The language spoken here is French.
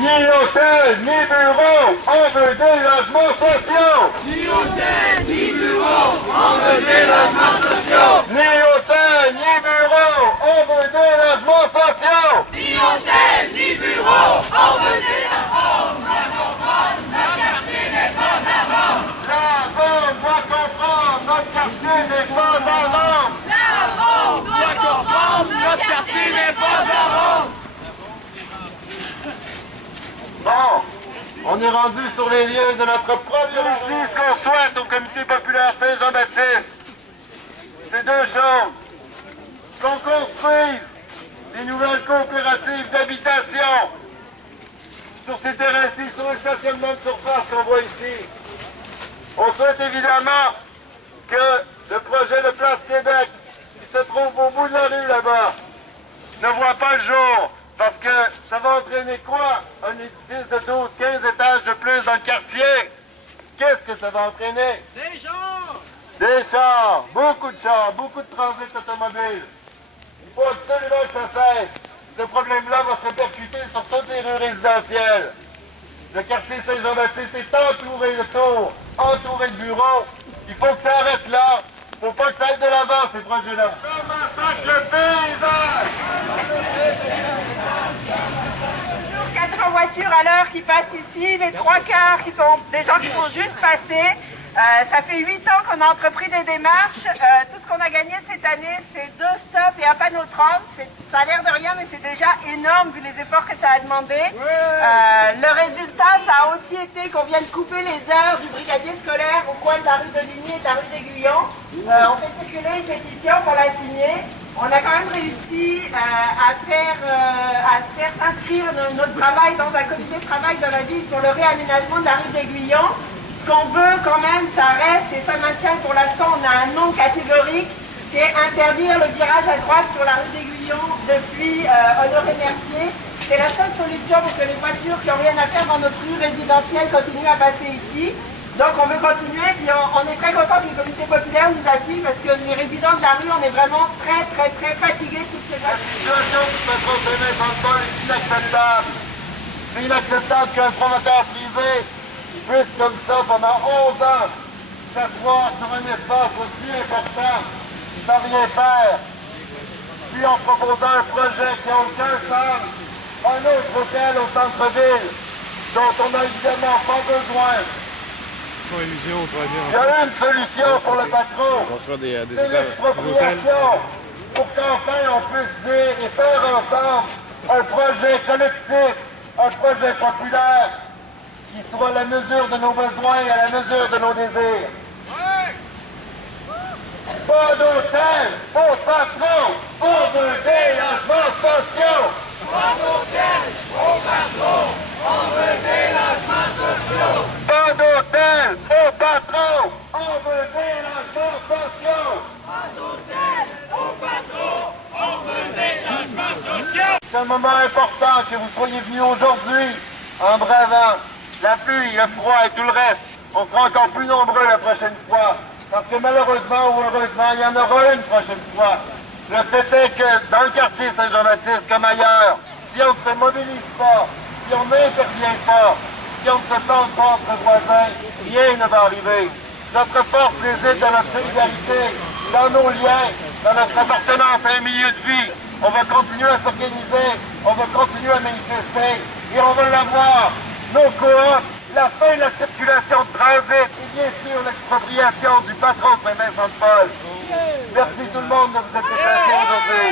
Ni hôtel, ni bureau, on veut des logements sociaux. Ni hôtel, ni bureau, on veut des logements sociaux. Ni hôtel, ni bureau, on veut des logements sociaux. Ni hôtel, ni bureau, on veut des logements. Notre quartier n'est pas à vendre. La Beauce doit comprendre, notre quartier n'est pas à vendre. La Beauce doit comprendre, notre quartier n'est pas à vendre. Bon, on est rendu sur les lieux de notre propre ici. Ce qu'on souhaite au Comité populaire Saint-Jean-Baptiste, c'est deux choses. Qu'on construise des nouvelles coopératives d'habitation sur ces terrains-ci, sur le stationnement de surface qu'on voit ici. On souhaite évidemment que le projet de Place Québec, qui se trouve au bout de la rue là-bas, ne voit pas le jour. Parce que ça va entraîner quoi? Un édifice de 12-15 étages de plus dans le quartier. Qu'est-ce que ça va entraîner? Des gens! Des chars, beaucoup de transit automobile. Il faut absolument que ça cesse. Ce problème-là va se répercuter sur toutes les rues résidentielles. Le quartier Saint-Jean-Baptiste est entouré de tours, entouré de bureaux. Il faut que ça arrête là. Il ne faut pas que ça aille de l'avant, ces projets-là. Ça massacre le paysage! 400 voitures à l'heure qui passent ici, les trois quarts qui sont des gens qui sont juste passés. Ça fait 8 ans qu'on a entrepris des démarches. Tout ce qu'on a gagné cette année, c'est 2 stops et un panneau 30. Ça a l'air de rien, mais c'est déjà énorme vu les efforts que ça a demandé. Le résultat, ça a aussi été qu'on vienne couper les heures du brigadier scolaire au coin de la rue de Ligny et de la rue d'Aiguillon. On fait circuler une pétition pour la signer. On a quand même réussi à se faire s'inscrire notre travail dans un comité de travail de la ville pour le réaménagement de la rue d'Aiguillon. Ce qu'on veut quand même, ça reste et ça maintient pour l'instant, on a un nom catégorique, c'est interdire le virage à droite sur la rue d'Aiguillon depuis Honoré Mercier. C'est la seule solution pour que les voitures qui n'ont rien à faire dans notre rue résidentielle continuent à passer ici. Donc on veut continuer, puis on est très content que le comité populaire nous appuie parce que les résidents de la rue, on est vraiment très fatigués de toutes ces La situation du patron Saint-Vincent-de-Paul est inacceptable. C'est inacceptable qu'un promoteur privé puisse comme ça pendant 11 ans s'asseoir sur un espace aussi important sans rien faire. Puis en proposant un projet qui n'a aucun sens, un autre hôtel au centre-ville dont on n'a évidemment pas besoin. Il y a une solution pour le patron, c'est l'expropriation, pour qu'enfin on puisse dire et faire ensemble un projet collectif, un projet populaire qui soit à la mesure de nos besoins et à la mesure de nos désirs. Pas d'hôtel, au patron, on veut des logements sociaux. Pas d'hôtel, au patron, on veut des logements sociaux. Pas d'hôtel, au patron, on veut des logements sociaux. Pas d'hôtel, au patron, on veut des logements sociaux. C'est un moment important que vous soyez venus aujourd'hui en bravant la pluie, le froid et tout le reste. On sera encore plus nombreux la prochaine fois. Parce que malheureusement ou heureusement, il y en aura une prochaine fois. Le fait est que dans le quartier Saint-Jean-Baptiste comme ailleurs, si on ne se mobilise pas, si on n'intervient pas, si on ne se plante pas entre voisins, rien ne va arriver. Notre force réside dans notre solidarité, dans nos liens, dans notre appartenance à un milieu de vie. On va continuer à s'organiser, on va continuer à manifester et on va l'avoir. Nos coops, la fin de la circulation de transit et bien sûr l'expropriation du patron Saint-Vincent-de-Paul. Merci tout le monde de vous être déplacés aujourd'hui.